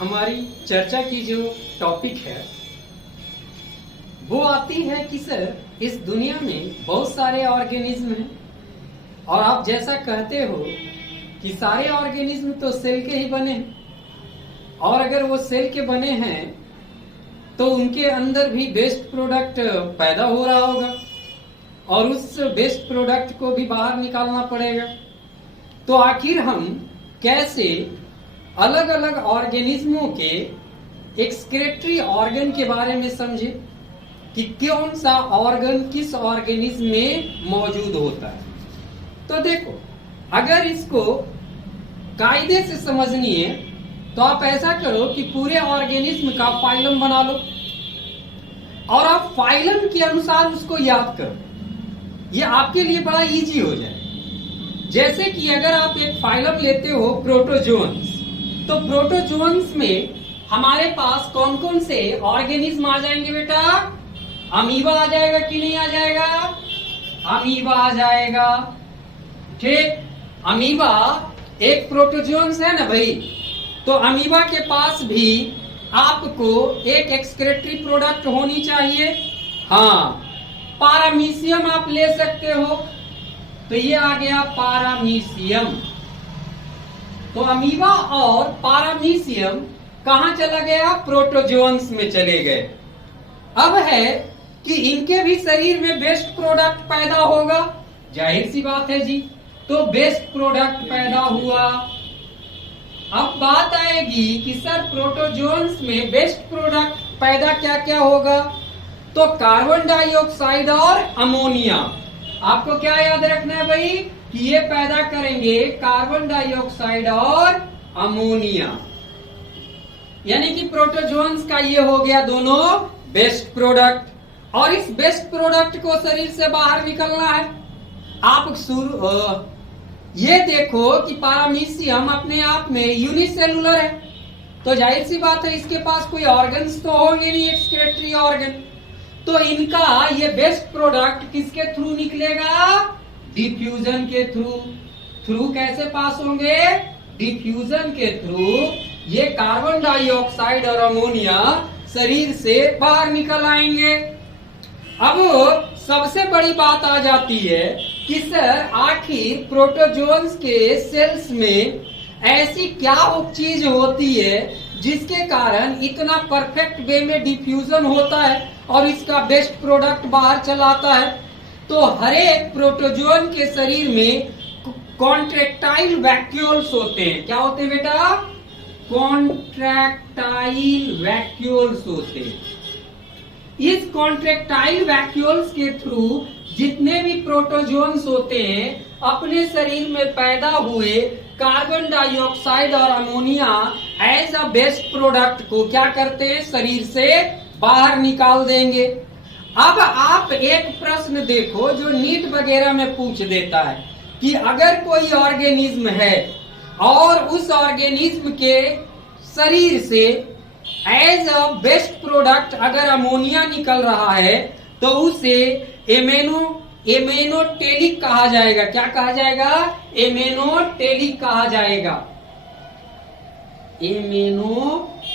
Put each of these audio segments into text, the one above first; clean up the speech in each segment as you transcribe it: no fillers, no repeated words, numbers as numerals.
हमारी चर्चा की जो टॉपिक है वो आती है कि सर इस दुनिया में बहुत सारे ऑर्गेनिज्म हैं और आप जैसा कहते हो कि सारे ऑर्गेनिज्म तो सेल के ही बने हैं और अगर वो सेल के बने हैं तो उनके अंदर भी बेस्ट प्रोडक्ट पैदा हो रहा होगा और उस बेस्ट प्रोडक्ट को भी बाहर निकालना पड़ेगा। तो आखिर हम कैसे अलग अलग ऑर्गेनिज्मों के एक्सक्रेटरी ऑर्गन के बारे में समझे कि कौन सा ऑर्गन किस ऑर्गेनिज्म में मौजूद होता है। तो देखो, अगर इसको कायदे से समझनी है तो आप ऐसा करो कि पूरे ऑर्गेनिज्म का फाइलम बना लो और आप फाइलम के अनुसार उसको याद करो। ये आपके लिए बड़ा इजी हो जाए। जैसे कि अगर आप एक फाइलम लेते हो प्रोटोजोअन्स, तो प्रोटोजोअन्स में हमारे पास कौन कौन से ऑर्गेनिज्म आ जाएंगे बेटा? अमीबा आ जाएगा कि नहीं आ जाएगा? अमीबा आ जाएगा। ठीक, अमीबा एक प्रोटोजोअन्स है ना भाई। तो अमीबा के पास भी आपको एक एक्सक्रेटरी प्रोडक्ट होनी चाहिए। हाँ, पारामीशियम आप ले सकते हो। तो ये आ गया पारामीशियम। तो अमीबा और पारामीशियम कहां चला गया? प्रोटोजोअन्स में चले गए। अब है कि इनके भी शरीर में बेस्ट प्रोडक्ट पैदा होगा, जाहिर सी बात है जी। तो बेस्ट प्रोडक्ट पैदा हुआ। अब बात आएगी कि सर प्रोटोजोअन्स में बेस्ट प्रोडक्ट पैदा क्या क्या होगा? तो कार्बन डाइऑक्साइड और अमोनिया। आपको क्या याद रखना है भाई कि ये पैदा करेंगे कार्बन डाइऑक्साइड और अमोनिया। यानी कि प्रोटोजोअन्स का ये हो गया दोनों बेस्ट प्रोडक्ट। और इस बेस्ट प्रोडक्ट को शरीर से बाहर निकलना है। आप ये देखो कि पारामीशियम अपने आप में यूनिसेलुलर है, तो जाहिर सी बात है इसके पास कोई ऑर्गन्स तो होंगे नहीं, एक्सक्रेटरी ऑर्गन। तो इनका ये बेस्ट प्रोडक्ट किसके थ्रू निकलेगा? डिफ्यूजन के थ्रू कैसे पास होंगे? डिफ्यूजन के थ्रू ये कार्बन डाइऑक्साइड और अमोनिया शरीर से बाहर निकल आएंगे। अब सबसे बड़ी बात आ जाती है कि सर आखिर प्रोटोजोअन्स के सेल्स में ऐसी क्या चीज होती है जिसके कारण इतना परफेक्ट वे में डिफ्यूजन होता है और इसका बेस्ट प्रोडक्ट बाहर चलाता है? तो हर एक प्रोटोजोअन के शरीर में कॉन्ट्रैक्टाइल वैक्यूल्स होते हैं। क्या होते हैं बेटा? कॉन्ट्रैक्टाइल वैक्यूल्स होते हैं। इस कॉन्ट्रैक्टाइल वैक्यूल्स के थ्रू जितने भी प्रोटोजोअन्स होते हैं अपने शरीर में पैदा हुए कार्बन डाइऑक्साइड और ammonia as a waste product को क्या करते हैं? शरीर से बाहर निकाल देंगे। अब आप एक प्रश्न देखो जो नीट वगैरह में पूछ देता है कि अगर कोई ऑर्गेनिज्म है और उस ऑर्गेनिज्म के शरीर से एज अ बेस्ट प्रोडक्ट अगर अमोनिया निकल रहा है तो उसे एमेनोटेलिक कहा जाएगा। क्या कहा जाएगा? एमेनोटेलिक कहा जाएगा। एमेनोटेलिक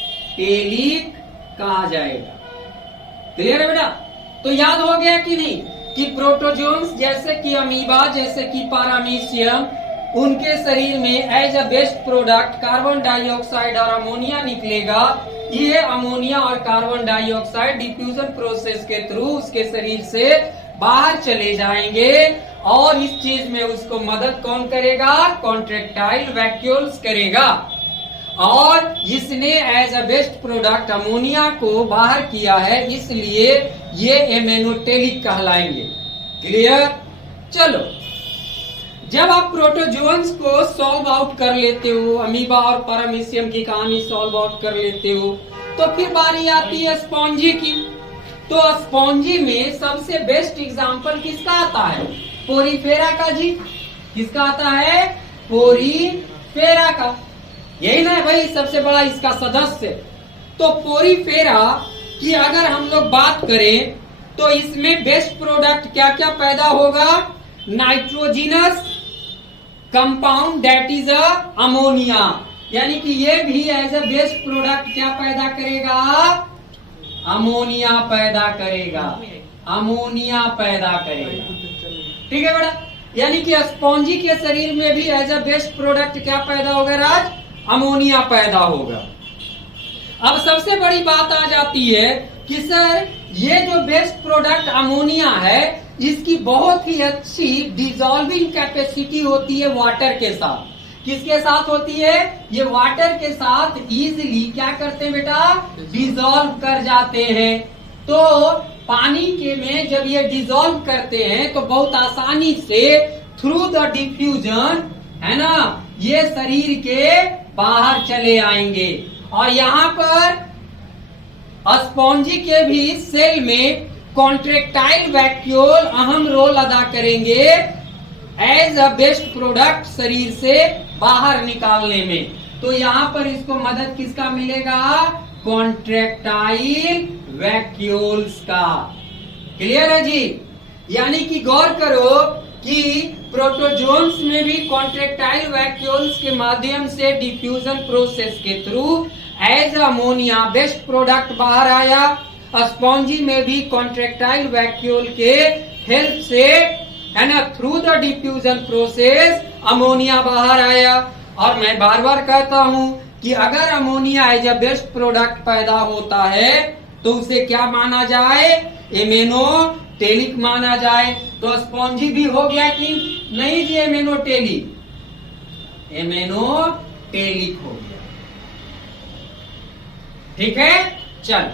कहा जाएगा। क्लियर है बेटा? तो याद हो गया कि नहीं कि प्रोटोजोअन्स जैसे कि अमीबा, जैसे कि पारामीशियम, उनके शरीर में as a waste product carbon dioxide और अमोनिया निकलेगा। ये अमोनिया और कार्बन डाइऑक्साइड डिफ्यूजन प्रोसेस के थ्रू उसके शरीर से बाहर चले जाएंगे और इस चीज में उसको मदद कौन करेगा? कॉन्ट्रैक्टाइल वैक्यूल्स करेगा। और इसने as a waste product ammonia को बाहर किया है, इसलिए ये एमेनोटेलिक कहलाएंगे। क्लियर? चलो, जब आप प्रोटोजोअन्स को सॉल्व आउट कर लेते हो, अमीबा और पारामीशियम की कहानी सॉल्व आउट कर लेते हो, तो फिर बारी आती है स्पॉन्जी की। तो स्पॉन्जी में सबसे बेस्ट एग्जांपल किसका आता है? पोरीफेरा का जी। किसका आता है? पोरीफेरा का। यही ना है भाई सबसे बड़ा इसका सदस्य। तो पोरीफेरा की अगर हम लोग बात करें तो इसमें बेस्ट प्रोडक्ट क्या क्या पैदा होगा? Nitrogenous compound that is a ammonia. यानी कि ये भी एज ए बेस्ट प्रोडक्ट क्या पैदा करेगा, अमोनिया पैदा करेगा, अमोनिया पैदा करेगा। ठीक है बेटा, यानी कि स्पॉन्जी के शरीर में भी एज ए बेस्ट प्रोडक्ट क्या पैदा होगा राज, अमोनिया पैदा होगा। अब सबसे बड़ी बात आ जाती है कि सर ये जो बेस्ट प्रोडक्ट अमोनिया है इसकी बहुत ही अच्छी डिसॉल्विंग कैपेसिटी होती है वाटर के साथ। किसके साथ होती है, ये वाटर के साथ इजीली क्या करते हैं बेटा, डिसॉल्व कर जाते हैं। तो पानी के में जब ये डिसॉल्व करते हैं तो बहुत आसानी से थ्रू द डिफ्यूजन, है ना, ये शरीर के बाहर चले आएंगे। और यहाँ पर स्पॉन्जी के भी सेल में कॉन्ट्रेक्टाइल वैक्यूल अहम रोल अदा करेंगे एज अ बेस्ट प्रोडक्ट शरीर से बाहर निकालने में। तो यहाँ पर इसको मदद किसका मिलेगा, कॉन्ट्रेक्टाइल वैक्यूल्स का। क्लियर है जी। यानी कि गौर करो कि प्रोटोजोन्स में भी कॉन्ट्रेक्टाइल वैक्यूल्स के माध्यम से डिफ्यूजन प्रोसेस के through as ammonia waste product बाहर आया। स्पॉन्जी में भी कॉन्ट्रेक्टाइल वैक्यूल के हेल्प से, है ना, through the diffusion process ammonia बाहर आया। और मैं बार बार कहता हूं कि अगर ammonia as a waste product पैदा होता है तो उसे क्या माना जाए, एमेनोटेलिक माना जाए। तो स्पॉन्जी भी हो गया कि नहीं जी, एमेनोटेलिक, एमेनोटेलिक हो गया। ठीक है, चल।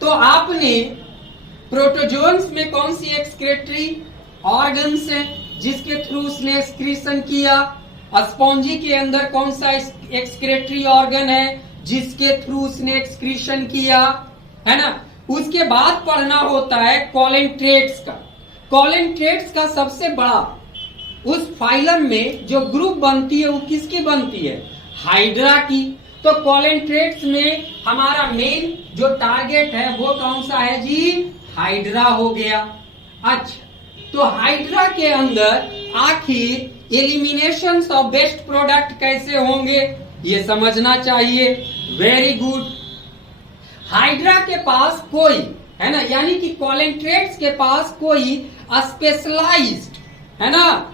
तो आपने प्रोटोजोन्स में कौन सी एक्सक्रेटरी ऑर्गन्स है जिसके थ्रू उसने एक्सक्रीशन किया, स्पॉन्जी के अंदर कौन सा एक्सक्रेटरी ऑर्गन है जिसके थ्रू उसने एक्सक्रीशन किया, है ना। उसके बाद पढ़ना होता है कॉलेंट्रेट्स का। कॉलेंट्रेट्स का सबसे बड़ा उस फाइलम में जो ग्रुप बनती है वो किसकी बनती है, हाइड्रा की। तो कॉलेंट्रेट्स में हमारा मेन जो टारगेट है वो कौन सा है जी, हाइड्रा हो गया। अच्छा, तो हाइड्रा के अंदर आखिर एलिमिनेशन ऑफ बेस्ट प्रोडक्ट कैसे होंगे ये समझना चाहिए। Very good. हाइड्रा के पास कोई, है ना, यानी कि कॉलेंट्रेट्स के पास कोई स्पेशलाइज्ड, है ना,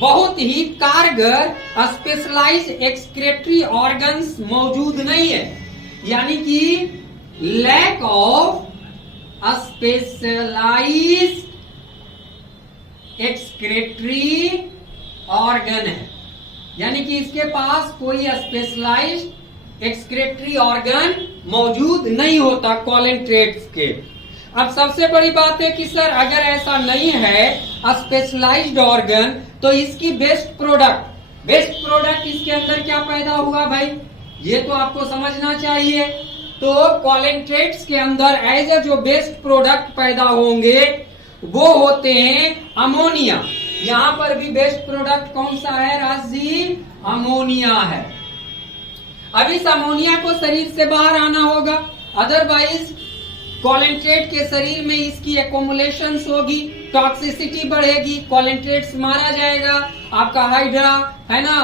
बहुत ही कारगर स्पेशलाइज्ड एक्सक्रेटरी ऑर्गन्स मौजूद नहीं है। यानी कि lack of specialised excretory organ है। यानी कि इसके पास कोई स्पेशलाइज्ड एक्सक्रेटरी ऑर्गन मौजूद नहीं होता कॉलेंट्रेट्स के। अब सबसे बड़ी बात है कि सर अगर ऐसा नहीं है स्पेशलाइज्ड ऑर्गन तो इसकी बेस्ट प्रोडक्ट इसके अंदर क्या पैदा हुआ भाई, ये तो आपको समझना चाहिए। तो कॉलेंट्रेट्स के अंदर एज ए जो बेस्ट प्रोडक्ट पैदा होंगे वो होते हैं अमोनिया। यहाँ पर भी बेस्ट प्रोडक्ट कौन सा है राजी, अमोनिया है। अब इस अमोनिया को शरीर से बाहर आना होगा, अदरवाइज कॉलेंट्रेट के शरीर में इसकी एकोमुलेशन होगी, टॉक्सिसिटी बढ़ेगी, कॉलेंट्रेट्स मारा जाएगा, आपका हाइड्रा, है ना,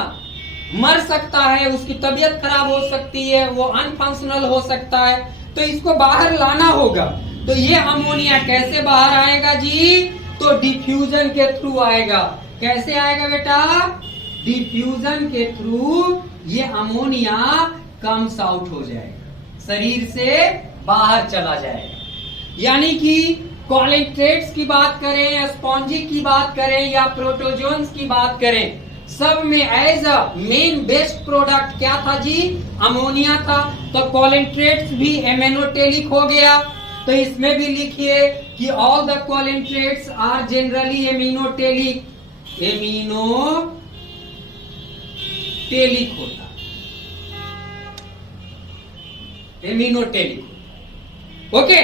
मर सकता है, उसकी तबीयत खराब हो सकती है, वो अनफंक्शनल हो सकता है। तो इसको बाहर लाना होगा। तो ये अमोनिया कैसे बाहर आएगा जी, तो डिफ्यूजन के थ्रू आएगा। कैसे आएगा बेटा, डिफ्यूजन के थ्रू ये अमोनिया कम्स आउट हो जाएगा, शरीर से बाहर चला जाएगा। यानी कि कॉलेंट्रेट्स की बात करें, स्पॉन्जी की बात करें या प्रोटोजोन्स की बात करें, सब में as a main waste product क्या था जी, अमोनिया था। तो कॉलेंट्रेट्स भी एमेनोटेलिक हो गया। तो इसमें भी लिखिए कि all the coelenterates are generally ammonotelic, ammonotelic होता, एमिनोटेलिक। ओके,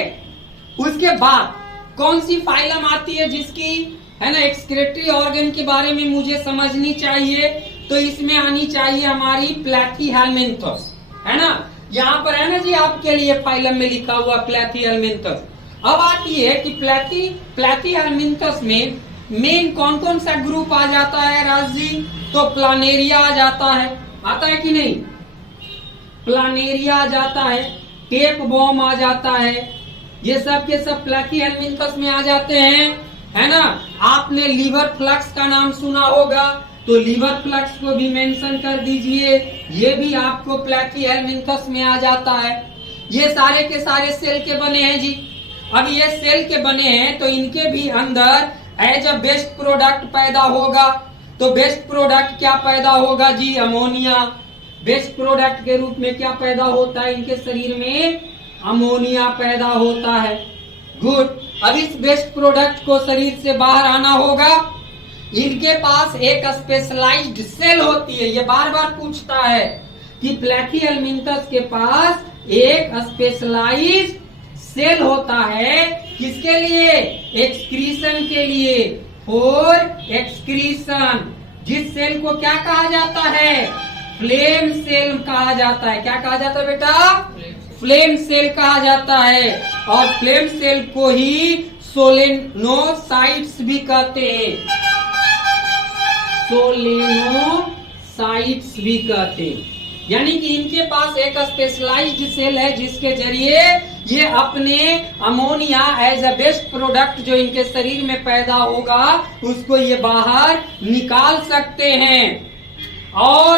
उसके बाद कौन सी फाइलम आती है जिसकी, है ना, एक्सक्रेटरी ऑर्गन के बारे में मुझे समझनी चाहिए। तो इसमें आनी चाहिए हमारी प्लैथीहेल्मिन्थस, है ना, यहाँ पर है ना जी आपके लिए फाइलम में लिखा हुआ प्लैथीहेल्मिन्थस। अब आती है कि प्लैथीहेल्मिन्थस में मेन कौन कौन सा ग्रुप आ जाता है राज जी? तो प्लानेरिया आ जाता है, आता है कि नहीं? प्लानेरिया आ जाता है, टेप बॉम आ जाता है, ये सब के सब प्लैथीहेल्मिन्थस में आ जाते हैं, है ना। आपने लीवर फ्लक्स का नाम सुना होगा, तो लीवर फ्लक्स को भी मेंशन कर दीजिए, ये भी आपको प्लैथीहेल्मिन्थस में आ जाता है। ये सारे के सारे सेल के बने हैं जी। अब ये सेल के बने हैं तो इनके भी अंदर एज अ बेस्ट प्रोडक्ट पैदा होगा। तो बेस्ट प्रोडक्ट क्या पैदा होगा जी? अमोनिया। बेस्ट प्रोडक्ट के रूप में क्या पैदा होता है इनके शरीर में? अमोनिया पैदा होता है। गुड। अब इस बेस्ट प्रोडक्ट को शरीर से बाहर आना होगा। इनके पास एक स्पेशलाइज्ड सेल होती है, ये बार बार पूछता है कि प्लैथीहेल्मिन्थस के पास एक स्पेशलाइज्ड सेल होता है, किसके लिए? एक्सक्रीशन के लिए, फॉर एक्सक्रीशन। जिस सेल को क्या कहा जाता है? फ्लेम सेल कहा जाता है। क्या कहा जाता है बेटा? फ्लेम सेल कहा जाता है। और फ्लेम सेल को ही सोलेनोसाइट्स भी कहते हैं, सोलेनोसाइट्स भी कहते हैं। यानी कि इनके पास एक स्पेशलाइज्ड सेल है जिसके जरिए ये अपने ammonia as a waste product जो इनके शरीर में पैदा होगा उसको ये बाहर निकाल सकते हैं। और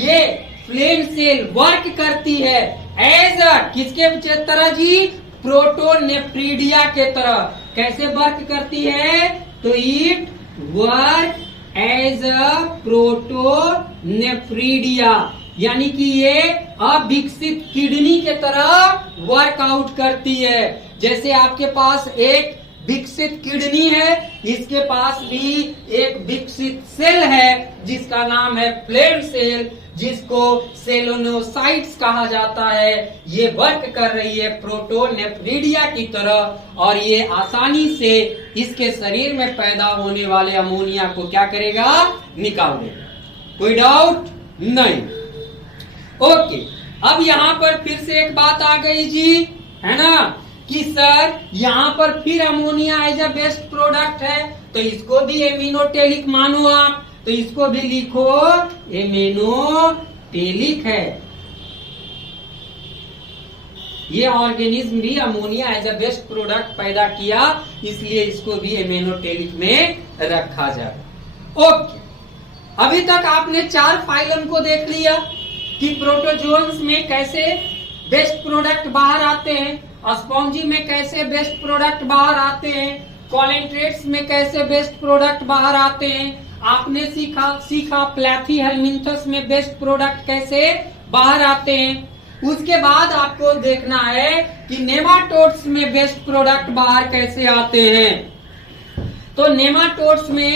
ये फ्लेम सेल वर्क करती है एज अ किसके तरह जी? प्रोटोनेफ्रिडिया के तरह। कैसे वर्क करती है? तो it work as a protonephridia, यानी कि ये अविकसित किडनी के तरह वर्कआउट करती है। जैसे आपके पास एक विकसित किडनी है, इसके पास भी एक विकसित सेल है जिसका नाम है फ्लेम सेल, जिसको सेलोनोसाइट्स कहा जाता है। ये वर्क कर रही है प्रोटोनेफ्रिडिया की तरह और ये आसानी से इसके शरीर में पैदा होने वाले अमोनिया को क्या करेगा? निकाल देगा। कोई डाउट नहीं। ओके। अब यहाँ पर फिर से एक बात आ गई जी, है ना, कि सर यहाँ पर फिर ammonia as a waste product है तो इसको भी एमिनोटेलिक मानो आप, तो इसको भी लिखो एमिनोटेलिक है। ये ऑर्गेनिज्म भी ammonia as a waste product पैदा किया, इसलिए इसको भी एमिनोटेलिक में रखा जाए। ओके। अभी तक आपने 4 फाइलम को देख लिया कि प्रोटोजोन्स में कैसे बेस्ट प्रोडक्ट बाहर आते हैं, स्पॉन्जी में कैसे बेस्ट प्रोडक्ट बाहर आते हैं, कॉलेंट्रेट्स में कैसे बेस्ट प्रोडक्ट बाहर आते हैं। आपने सीखा प्लैथीहेल्मिन्थस में बेस्ट प्रोडक्ट कैसे बाहर आते हैं। उसके बाद आपको देखना है कि नेमाटोड्स में बेस्ट प्रोडक्ट बाहर कैसे आते हैं। तो नेमाटोड्स में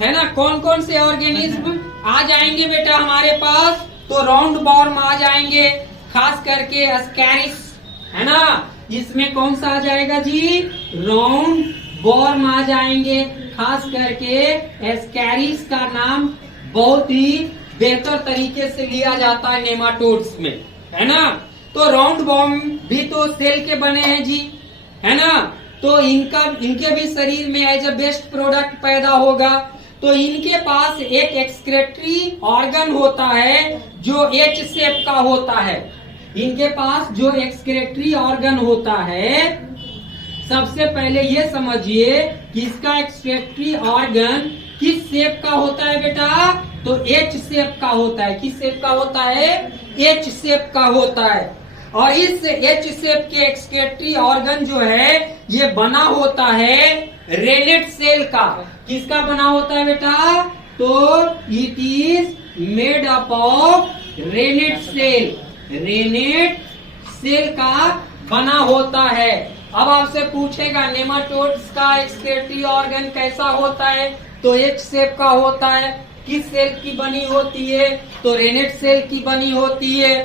है ना कौन कौन से ऑर्गेनिज्म आ जाएंगे बेटा हमारे पास? तो राउंड बॉर्म आ जाएंगे, खास करके अस्कैरिस, है ना, इसमें कौन सा आ जाएगा जी? राउंड बॉर्म आ जाएंगे। खास करके एस्कैरिस का नाम बहुत ही बेहतर तरीके से लिया जाता है नेमाटोड्स में, है ना। तो राउंड बॉर्म भी तो सेल के बने हैं जी, है ना। तो इनके भी शरीर में एज अ बेस्ट प्रोडक्ट पैदा होगा। तो इनके पास एक एक्सक्रेटरी ऑर्गन होता है जो एच शेप का होता है। इनके पास जो एक्सक्रेटरी ऑर्गन होता है, सबसे पहले ये समझिए कि इसका एक्सक्रेटरी ऑर्गन किस शेप का होता है बेटा? तो एच शेप का होता है। किस शेप का होता है? एच शेप का होता है। और इस एच शेप के एक्सक्रेटरी ऑर्गन जो है ये बना होता है रेनेट सेल का। किसका बना होता है बेटा? तो it is made up of renette cell. Renette cell का बना होता है। अब आपसे पूछेगा नेमाटोड्स का एक्सक्रेटरी ऑर्गन कैसा होता है? तो एच शेप का होता है। किस सेल की बनी होती है? तो रेनेट सेल की बनी होती है।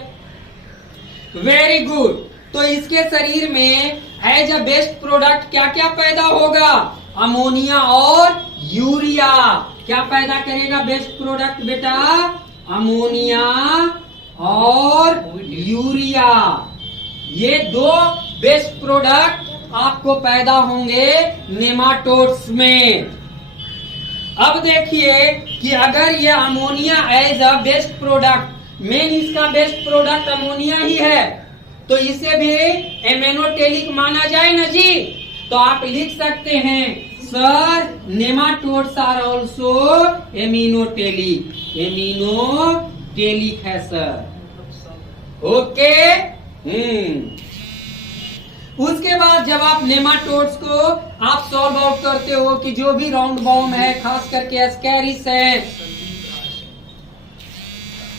Very good. तो इसके शरीर में एज अ बेस्ट प्रोडक्ट क्या क्या पैदा होगा? अमोनिया और यूरिया। क्या पैदा करेगा बेस्ट प्रोडक्ट बेटा? अमोनिया और यूरिया। ये 2 बेस्ट प्रोडक्ट आपको पैदा होंगे नेमाटोड्स में। अब देखिए कि अगर ये ammonia as a waste product, main इसका बेस्ट प्रोडक्ट अमोनिया ही है, तो इसे भी एमेनोटेलिक माना जाए ना जी। तो आप लिख सकते हैं sir nematodes are also ammonotelic, ammonotelic है सर। ओके। उसके बाद जब आप नेमाटोड्स को आप सॉल्व आउट करते हो कि जो भी राउंड बाउम है, खास करके एस्कैरिस है,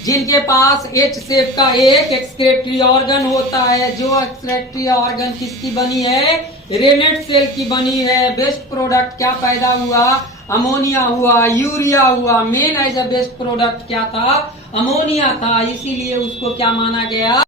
जिनके पास एच शेप का एक एक्सक्रेटरी ऑर्गन होता है, जो एक्सक्रेटरी ऑर्गन किसकी बनी है, रेनेट सेल की बनी है। बेस्ट प्रोडक्ट क्या पैदा हुआ, अमोनिया हुआ, यूरिया हुआ। Main as a waste product क्या था, अमोनिया था, इसीलिए उसको क्या माना गया,